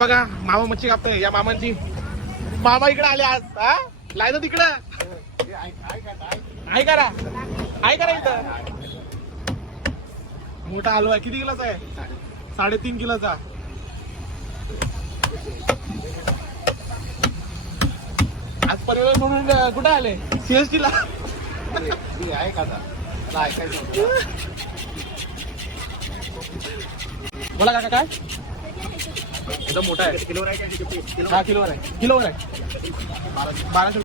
बघा मामा मच्छी कापतोय. या मामांची मामा इकडे आले आज. हा लायचं तिकडं आहे करा इथं मोठा हलवा आहे. किती किलोचा आहे? 3.5 किलोचा. आज परिवार म्हणून कुठे आले? सीएसटी ला आहे का बोला काका काय एकदम मोठा आहे. किलोवर आहे. हा किलोवर आहे. 1200.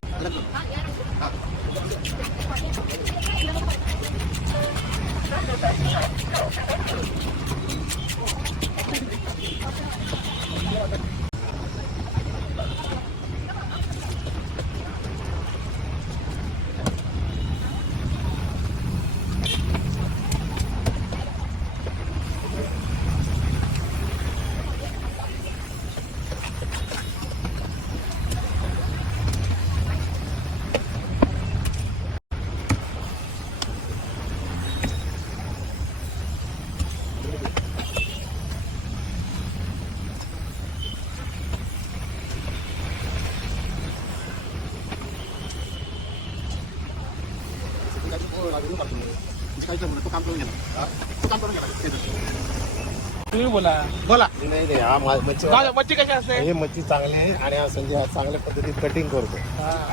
तुम्ही बोला नाही हा मच्छी मच्छी कशी असते? हे मच्छी चांगली आहे आणि हा संजय हा चांगल्या पद्धतीत कटिंग करतो.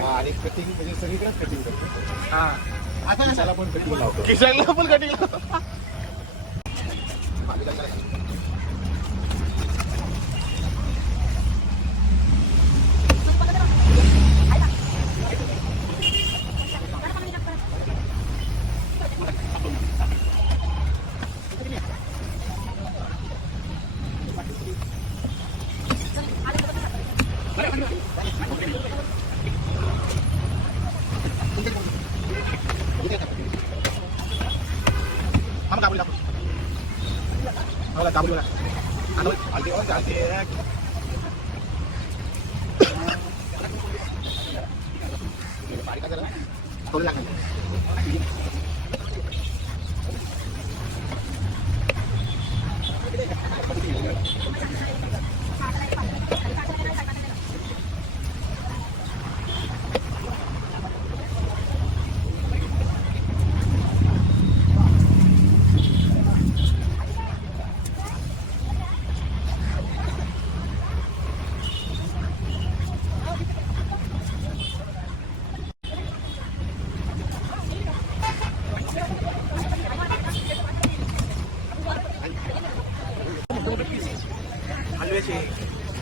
आणि कटिंग म्हणजे सगळीकडे कटिंग करतो. हा आता त्याला पण कटिंग लावतो. किशनला पण कटिंग थोडी लागेल